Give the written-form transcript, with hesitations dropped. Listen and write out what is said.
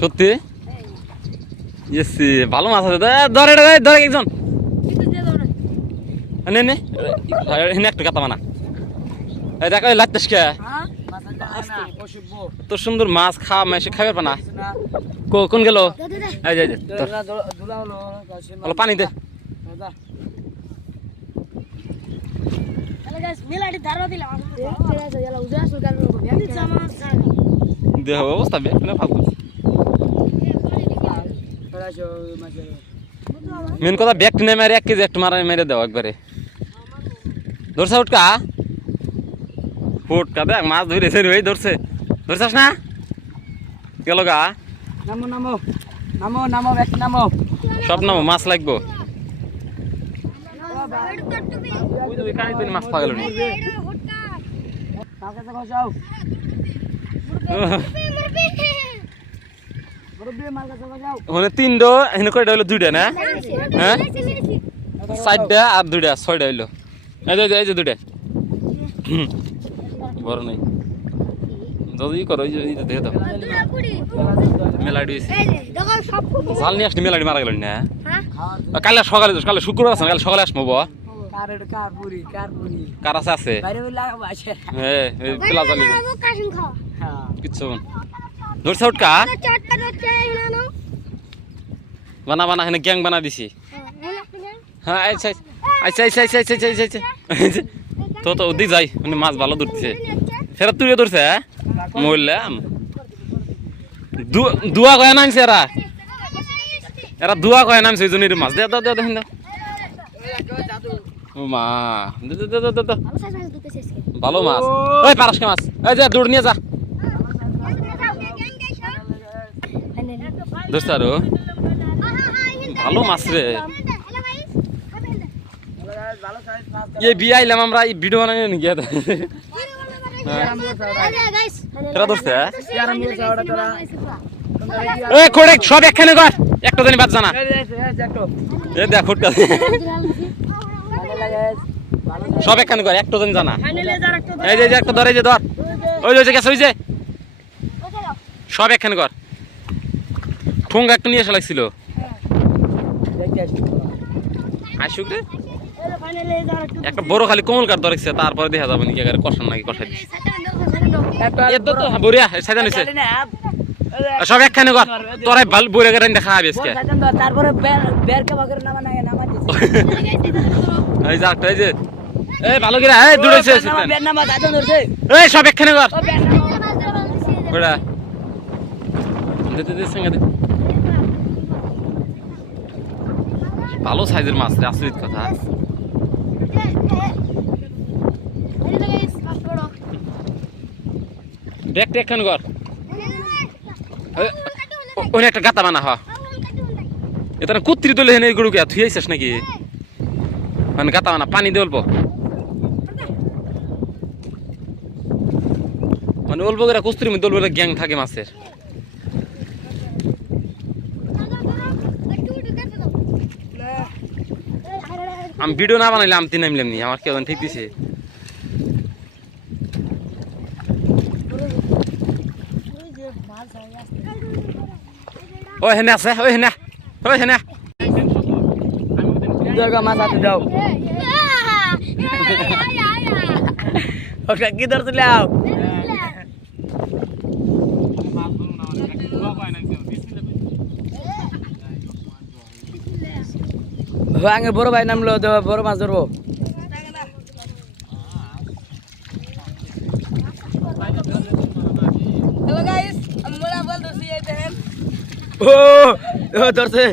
সত্যি ভালো মাছ আছে ধরে ধরে একজন একটা কথা মানা দেখ লাগতেস কে তোর সুন্দর মাছ খাওয়া মাসে খাবে পানা কোন গেল পানি দে দেহ অবস্থা মেন কথা ব্যাগ টেনে মেরে 1 কেজি একটু মারা মেরে দাও একবারে ধরছা উঠকা ফুটকা দেখ মাছ ধরেছে ওই ধরছে ধরছাস না গেল গা নামো নামো নামো নামো ব্যাগ নামো সব নামো মাছ লাগবো মাছ পাগল মানে 3টা এখানে কয়টা হইলো 2টা না হ্যাঁ 4টা আর 2টা 6টা হইলো এই যে 2টা বড় নাই যদি করো দেখে দাও মেলাডি জাল নিয়ে আসলে মেলাডি মারা গেল না কাল শুক্রবার আছে কাল সকালে আসবো কার আছে কিচ্ছু ধরছে উঠকা বানা বানা হেনে গ্যাং বানা দিছি হ্যাঁ আচ্ছা আচ্ছা আচ্ছা আচ্ছা আচ্ছা আচ্ছা আচ্ছা তো ওদিক যাই মানে মাছ ভালো ধরতেছে সেটা তুই ধরছে মরলাম দুয়া কয়ে নামছে এরা দুয়া কয়ে নামছে ওই জন্য মাছ দে দেখেন দাও মা ভালো মাছ ওই পারসকে মাছ এই যা দৌড় নিয়ে যা দোস্ত আরো ভালো মাছ রে এই বিয়ে আইলাম আমরা এই ভিডিও বানাই নাকি সব একখানে কর একটা জানি বাদ জানা দেখ ফুটকা সব একখানে কর একটা জানি জানা এই যে একটা ধর এই যে ধর ওই যে গেছে ওই যে সব একখানে কর ঠোঙ্গা একটা নিয়ে আসা লাগছিল আসুক রে একটা বড় খালি কোমল কার ধরেছে তারপরে দেখা যাবে নাকি কষান নাকি কষাই বড়িয়া সাজান হয়েছে সব একখানে কর তোরাই ভাল বড়ে গেলে দেখা হবে তারপরে এই যে একটা এই যে এই ভালো করে এই দৌড়েছে এই সব একখানে কর বড়া দে সঙ্গে দে ভালো সাইজের মাছ রে আসলে কথা দেখ একখানে কর ওই একটা গাতা বানা হ এটা কুত্রি তোলে হেনে গরু গিয়া থুই আইছিস নাকি মানে গাতা বানা পানি দিয়ে অল্প মানে অল্প করে কুস্তির মধ্যে অল্প গ্যাং থাকে মাছের আমি ভিডিও না বানাইলে আমতি নামলাম নি আমার কেউ ঠিক দিছে ওই হেনে আছে ওই হেনে মাছ হাতে দাও কি ধরছিলে আগে বড় ভাই নামলো বড় মাছ ধরবো ও ধরছে